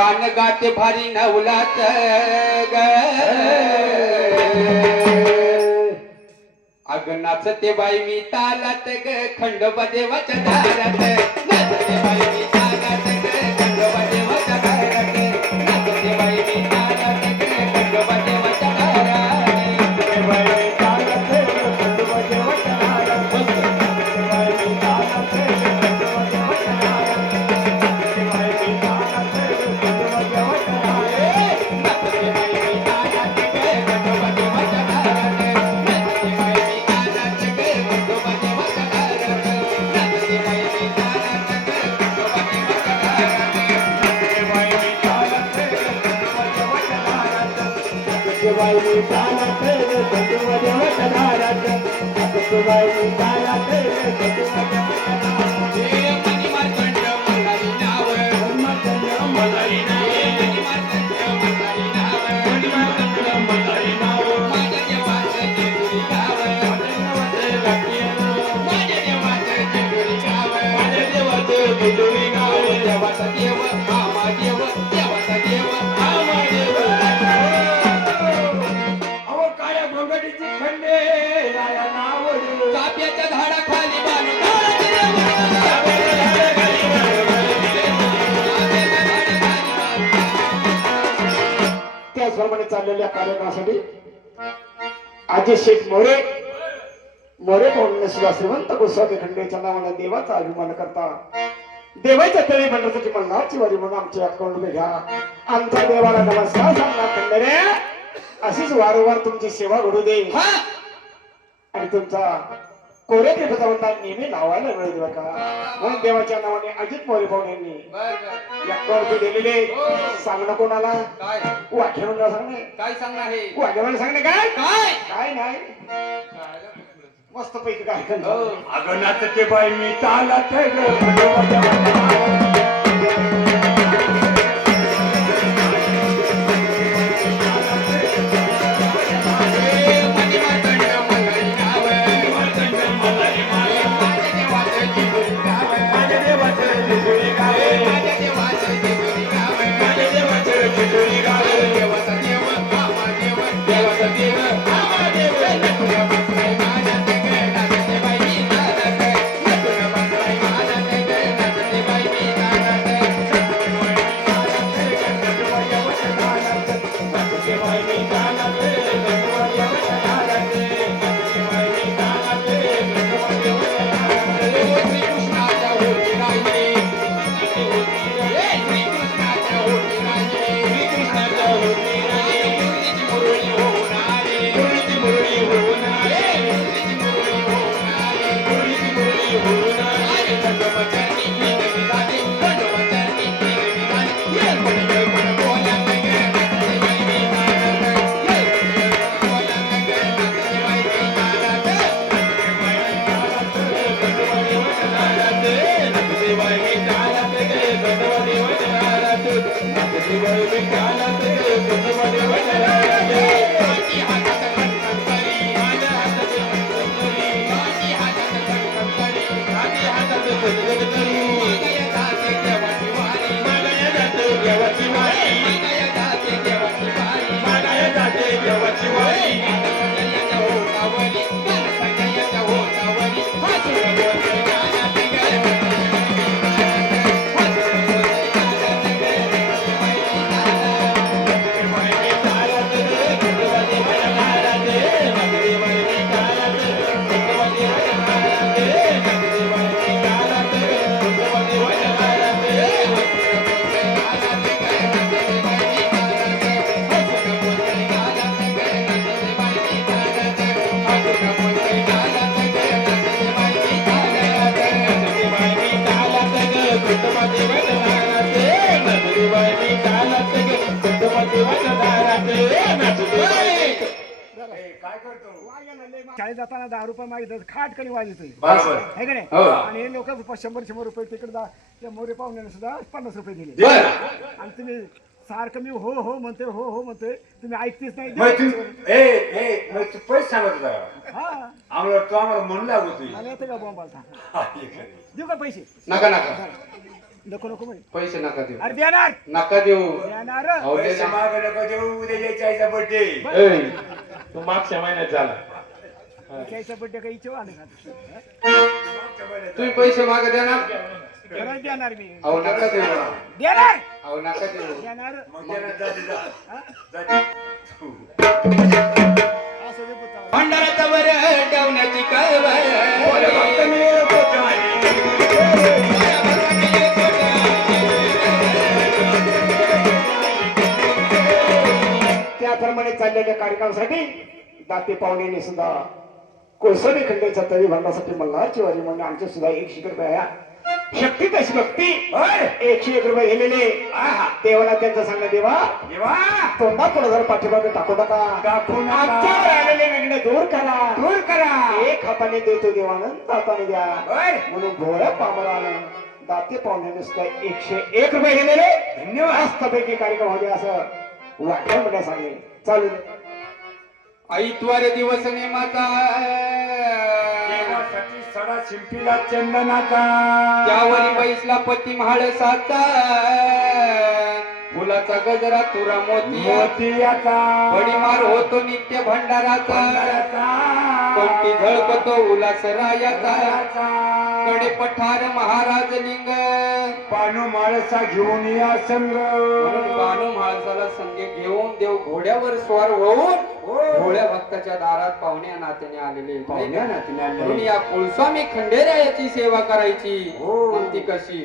गान गाते भारी नवलाच ग अग नाचते बाई मी तालात ग खंडोबा देवाच्या दारात नाचते बाई मी तालात ग खंडोबा देवाच्या दारात नाचते बाई मी तालात ग खंडोबा देवाच्या दारात नाचते बाई मी तालात ग खंडोबा देवाच्या दारात नाचते बाई मी तालात ग खंडोबा देवाच्या दारात नाचते बाई मी तालात ग खंडोबा देवाच्या दारात नाचते बाई मी तालात ग खंडोबा देवाच्या दारात नाचते बाई मी तालात ग खंडोबा देवाच्या दारात नाचते बाई मी तालात ग खंडोबा देवाच्या दारात नाचते बाई मी तालात ग खंडोबा देवाच्या दारात नाचते बाई मी तालात ग खंडोबा देवाच्या दारात नाचते बाई मी तालात ग खंडोबा देवाच्या दारात हे मनी मार्कंड मल्हारी नाव मार्कंड मल्हारी नाव मनी मार्कंड मल्हारी नाव मनी मार्कंड मल्हारी नाव माझ्या देवाचं जेजुरी गाव माझ्या देवाचं जेजुरी गाव माझ्या देवाचं जेजुरी गाव देवाचा देव आमा देव देवाचा देव आमा देव अहो काळ्या घोंगडीची खंडे राया नाव चाप्याच्या झाडाखाली बालू त्याचप्रमाणे चाललेल्या कार्यक्रमासाठी अजय शेठ मोरे मोरे पाहुणे सुद्धा श्रीमंत गोस्वामी खंडेच्या नावाने देवाचा अभिमान करता देवाच्या तळी मंडळाची मल्हारची वारी म्हणून आमच्या अकाउंट घ्या आमच्या देवाला नमस्कार सांगणार खंडेरे अशीच वारंवार तुमची सेवा घडू दे आणि तुमचा कोरे कृपा नेहमी लावायला मिळेल बरं का म्हणून देवाच्या नावाने अजित मोरे पाहुण्यांनी अकाउंट दिलेले सांगणं कोणाला वाक्य म्हणून सांगणे काय सांगणार हे वाक्य म्हणून सांगणे काय काय काय नाही मस्त पैकी काय अगं नाचते बाई मी तालात शाळेत जाताना 10 रुपये मागितलं खाट कधी वाजतोय आहे का नाही आणि हे लोक 100-100 रुपये तिकडे त्या मोरे पाहुण्याने सुद्धा 50 रुपये दिले आणि तुम्ही सारखं मी हो हो म्हणते हो हो म्हणते तुम्ही ऐकतेच नाही पैसे सांगत होता हा आम्हाला तो आम्हाला म्हणून लागत मला येते का बॉम्ब आलता देऊ का पैसे नका नका नको नको म्हणे पैसे नका देऊ अरे देणार नका देऊ देणार अहो, पैसे देणार. मागं नको देऊ, उद्या यायच्या आईचा बर्थडे. ऐ, तू मागच्या महिन्यात झाला त्याचा बड्डे काही इच्छा आलं का तुम्ही पैसे माग देणार खरंच देणार मी अहो नका देऊ देणार अहो नका देऊ देणार मग त्याला जा दे, जा. हा? जा दे. असं दे पुत्रा. भंडाराचा वर ठेवण्याची कळवळ त्याप्रमाणे चाललेल्या कार्यक्रमासाठी दाते पाहुण्याने सुद्धा कोसळी खंडेच्या तरी भरण्यासाठी मल्हारची वारी म्हणून आमचे सुद्धा 100 रुपये शक्ती तशी भक्ती 101 रुपये दिलेले देवाला त्यांचं सांगणं देवा देवा, तोंडा पुढे जर पाठीमागे टाकू नका टाकू नका. आमच्यावर आलेले विघ्न दूर करा दूर करा. एक हाताने देतो देवानंद हाताने द्या होय. म्हणून भोळ्या पामरानं दाते पाहुण्याने सुद्धा 101 रुपये दिलेले धन्यवाद. मस्तपैकी कार्यक्रम होते असं वाटलं म्हणण्या सांगले चालू दे. ऐतवार दिवस नेमाचा देवासाठी सडा शिंपीला चंदनाचा. त्यावरी बैसला पती म्हाळसाचा फुलाचा गजरा तुरा मोती मोतियाचा. बडीमार होतो नित्य भंडाराचा कोणती झळकतो उल्हास रायाचा कडे पठार महाराज लिंग पानू माळसा घेऊन या संग. म्हणून बाणू माणसाला संगे घेऊन देव घोड्यावर स्वार होऊन भोळ्या भक्ताच्या दारात पाहुण्या नात्याने आलेले आहेत. पाहुण्या नात्याने आलेले. म्हणून या कुलस्वामी खंडेरायाची सेवा करायची हो. मग ती कशी